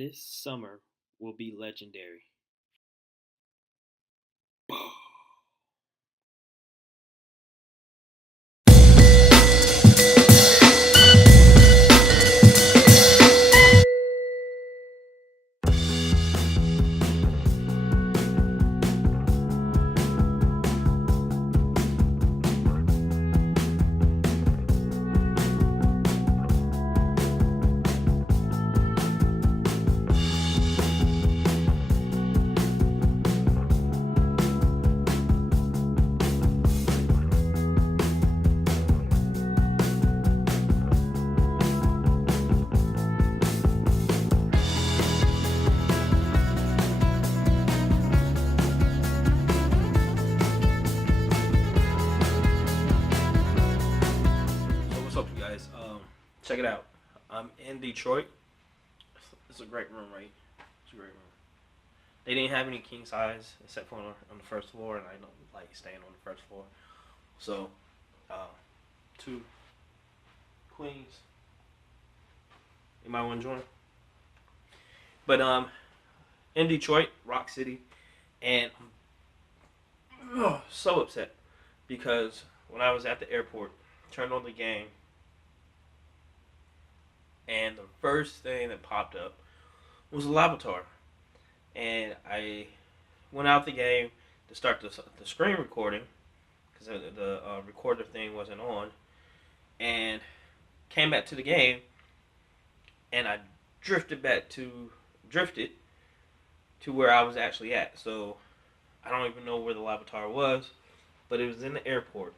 This summer will be legendary. So what's up, you guys? Check it out. I'm in Detroit. It's a great room, right? It's a great room. They didn't have any king size except for on the first floor, and I don't like staying on the first floor. So, two queens. You might want to join. But in Detroit, Rock City, and I'm so upset because when I was at the airport, turned on the game, and the first thing that popped up was a Lavatar, and I went out the game to start the screen recording because the recorder thing wasn't on, and came back to the game, and I drifted to where I was actually at. So I don't even know where the Lavatar was, but it was in the airport.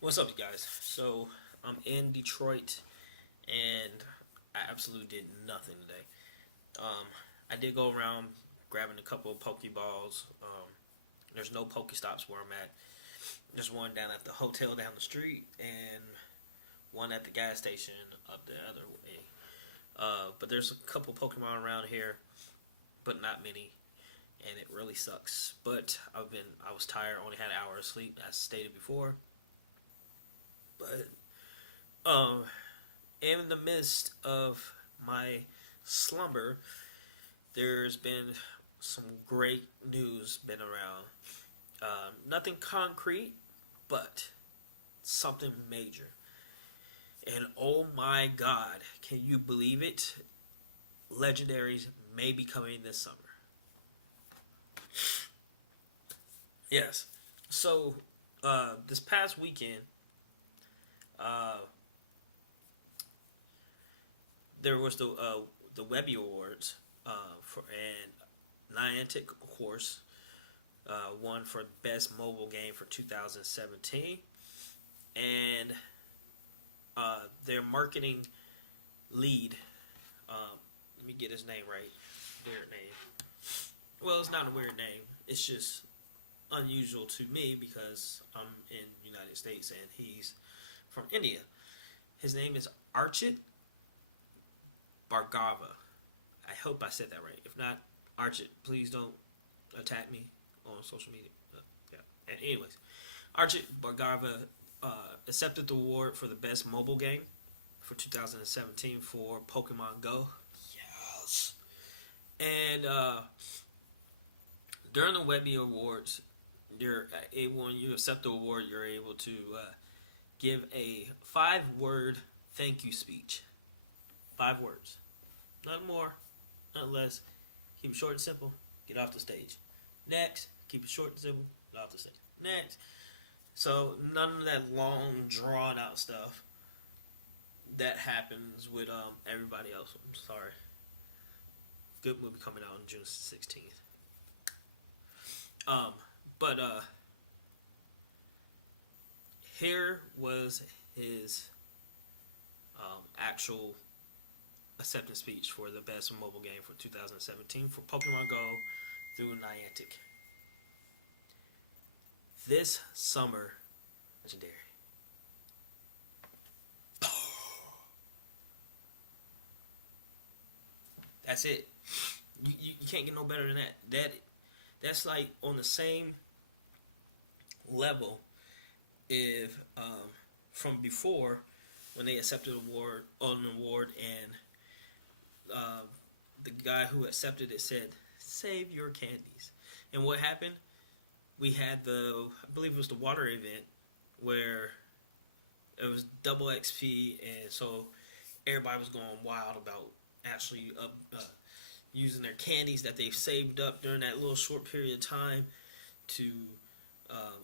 What's up, you guys? So I'm in Detroit, and I absolutely did nothing today. I did go around grabbing a couple of Pokeballs. There's no Pokestops where I'm at. There's one down at the hotel down the street, and one at the gas station up the other way. But there's a couple Pokemon around here, but not many, and it really sucks. But I was tired. Only had an hour of sleep, as stated before. But in the midst of my slumber, there's been some great news been around. Nothing concrete, but something major. And oh my God, can you believe it? Legendaries may be coming this summer. Yes. So this past weekend, there was the Webby Awards and Niantic, of course, won for best mobile game for 2017, and their marketing lead. Let me get his name right. Weird name. Well, it's not a weird name. It's just unusual to me because I'm in the United States and he's from India. His name is Archit Bhargava. I hope I said that right. If not, Archit, please don't attack me on social media. Yeah. And anyways, Archit Bhargava accepted the award for the best mobile game for 2017 for Pokemon Go. Yes. And during the Webby Awards, when you accept the award, you're able to give a 5-word thank you speech. 5 words. Not more, not less. Keep it short and simple. Get off the stage. Next. Keep it short and simple. Get off the stage. Next. So none of that long, drawn out stuff that happens with everybody else. I'm sorry. Good movie coming out on June 16th. But here was his actual acceptance speech for the best mobile game for 2017 for Pokemon Go through Niantic. This summer, legendary. That's it. You can't get no better than that. That's like on the same level if from before when they accepted an award and the guy who accepted it said, "Save your candies." And what happened? We had I believe it was the water event where it was double XP, and so everybody was going wild about actually using their candies that they've saved up during that little short period of time to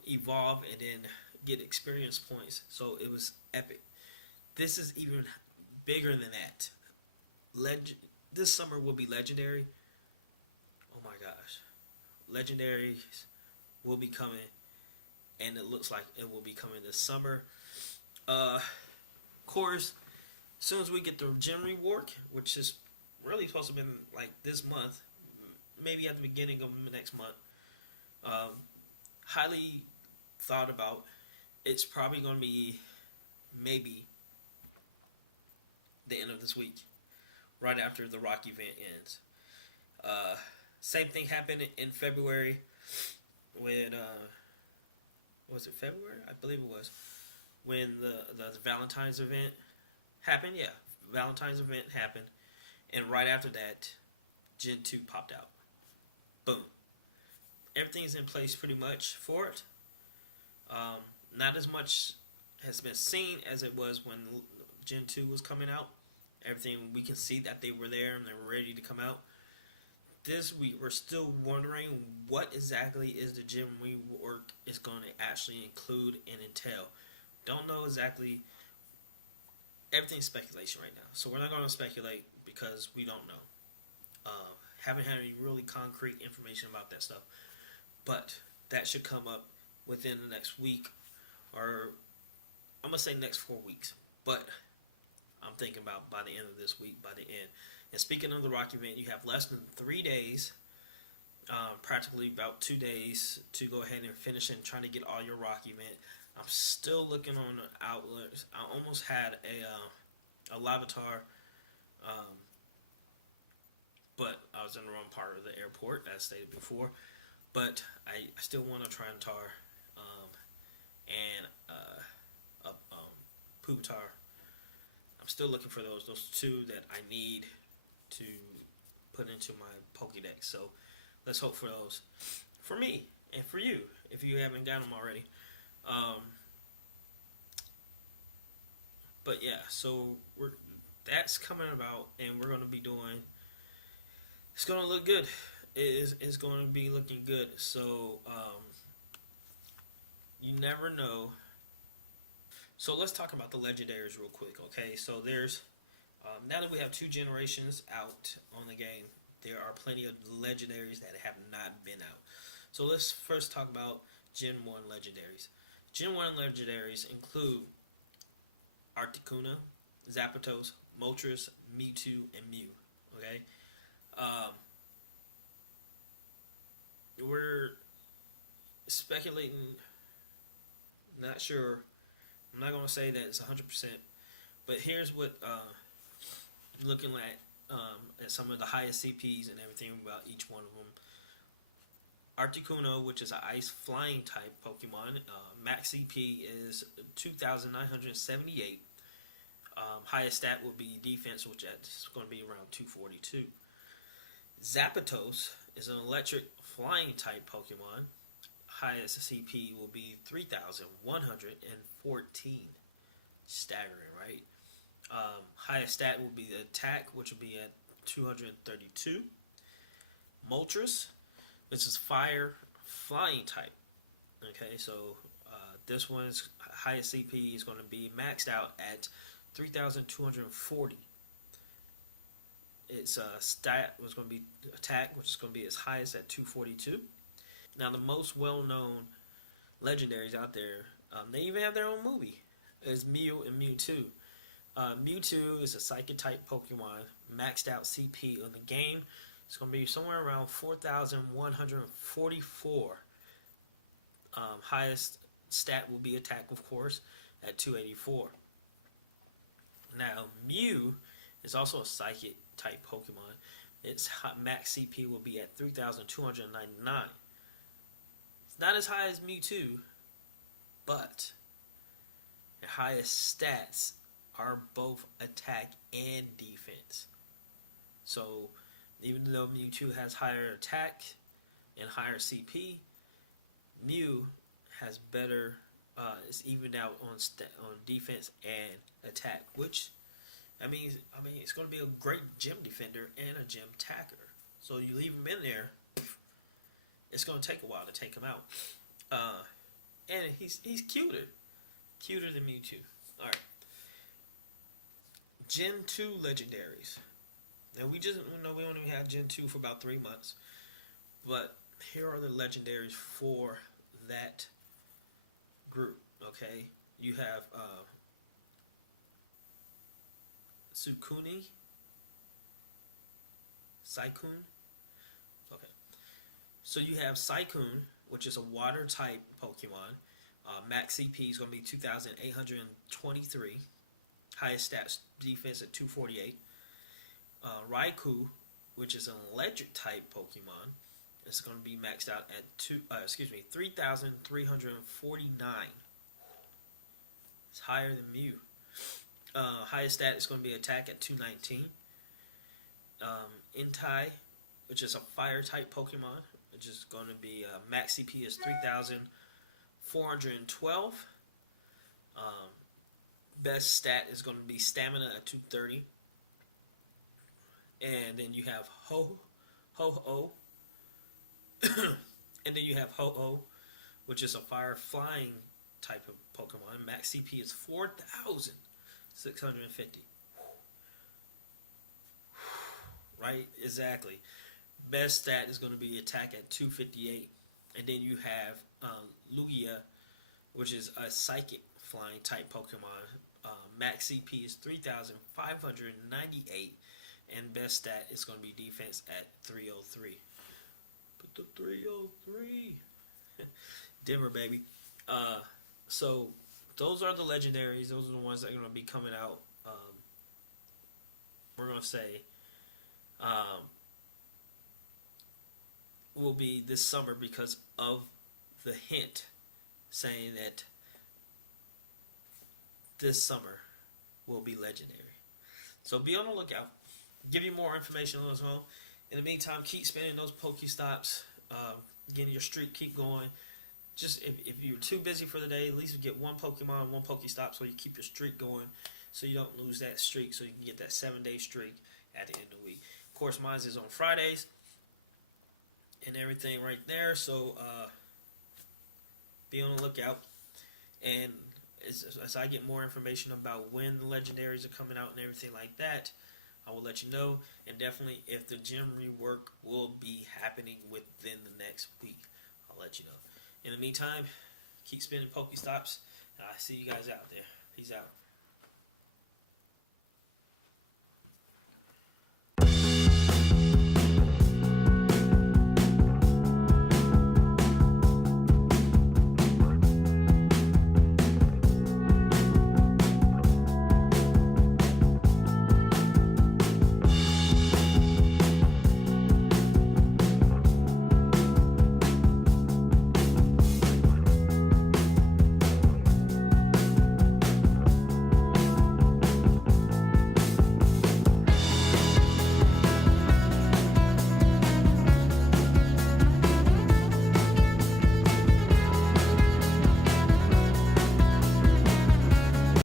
evolve and then get experience points. So it was epic. This is even bigger than that. This summer will be legendary. Oh my gosh. Legendaries will be coming, and it looks like it will be coming this summer. Of course, as soon as we get the gym rework, which is really supposed to have been like this month, maybe at the beginning of next month, highly thought about. It's probably going to be maybe the end of this week, right after the Rock event ends. Same thing happened in February when, was it February? I believe it was. When the Valentine's event happened, yeah. Valentine's event happened. And right after that, Gen 2 popped out. Boom. Everything's in place pretty much for it. Not as much has been seen as it was when Gen 2 was coming out. Everything, we can see that they were there and they were ready to come out. This week, we're still wondering what exactly is the gym rework is going to actually include and entail. Don't know exactly. Everything's speculation right now. So we're not going to speculate because we don't know. Haven't had any really concrete information about that stuff. But that should come up within the next week, or I'm going to say next 4 weeks. But I'm thinking about by the end of this week, by the end. And speaking of the Rock event, you have less than 3 days, practically about 2 days, to go ahead and finish and trying to get all your Rock event. I'm still looking on the outlets. I almost had a Lavatar, but I was in the wrong part of the airport, as stated before. But I still want a Triantar and a Pupitar. I'm still looking for those two that I need to put into my Pokédex. So let's hope for those for me and for you if you haven't got them already. But yeah, so that's coming about, and we're going to be doing. It's going to look good. It's going to be looking good. So you never know. So let's talk about the legendaries real quick, okay? So there's now that we have 2 generations out on the game, there are plenty of legendaries that have not been out. So let's first talk about Gen 1 legendaries. Gen 1 legendaries include Articuno, Zaptos, Moltres, Mewtwo, and Mew. Okay? We're speculating, not sure. I'm not going to say that it's 100%, but here's what looking at some of the highest CPs and everything about each one of them. Articuno, which is an ice flying type Pokemon, max CP is 2,978. Highest stat will be defense, which is going to be around 242. Zapdos is an electric flying type Pokemon. Highest CP will be 3,114. Staggering, right? Highest stat will be the attack, which will be at 232. Moltres, which is fire flying type. Okay, so this one's highest CP is going to be maxed out at 3,240. Its stat was going to be attack, which is going to be its highest at 242. Now, the most well-known legendaries out there, they even have their own movie, is Mew and Mewtwo. Mewtwo is a Psychic-type Pokemon, maxed out CP on the game, It's going to be somewhere around 4,144. Highest stat will be attack, of course, at 284. Now, Mew is also a psychic type Pokemon. Its max CP will be at 3,299. It's not as high as Mewtwo, but the highest stats are both attack and defense. So, even though Mewtwo has higher attack and higher CP, Mew has better. It's evened out on defense and attack, which I mean, it's going to be a great gym defender and a gym tacker. So you leave him in there, it's going to take a while to take him out. And he's cuter than Mewtwo. All right. Gen 2 legendaries. Now we only had Gen 2 for about 3 months, but here are the legendaries for that group. Okay, you have Suicune. Okay, so you have Suicune, which is a water type Pokemon. Max CP is going to be 2,823. Highest stats defense at 248. Raikou, which is an electric type Pokemon, it's going to be maxed out at 3,349. It's higher than Mew. Highest stat is going to be attack at 219. Entei, which is a fire type Pokemon, which is going to be max CP is 3,412. Best stat is going to be stamina at 230. And then you have Ho-Oh. And then you have Ho-Oh, which is a fire flying type of Pokemon. Max CP is 4,650. Right? Exactly. Best stat is going to be attack at 258. And then you have Lugia, which is a psychic flying type Pokemon. Max CP is 3,598. And best stat is going to be defense at 303. Put the 303. Denver, baby. So those are the legendaries. Those are the ones that are going to be coming out. We're going to say will be this summer because of the hint saying that this summer will be legendary. So be on the lookout. Give you more information on as well. In the meantime, keep spinning those Pokestops. Getting your streak, keep going. Just if you're too busy for the day, at least get one Pokemon, one Pokestop, so you keep your streak going, so you don't lose that streak, so you can get that 7-day streak at the end of the week. Of course, mine is on Fridays and everything right there. So be on the lookout. And as I get more information about when the legendaries are coming out and everything like that, I will let you know. And definitely if the gym rework will be happening within the next week, I'll let you know. In the meantime, keep spinning Pokestops. I see you guys out there. Peace out.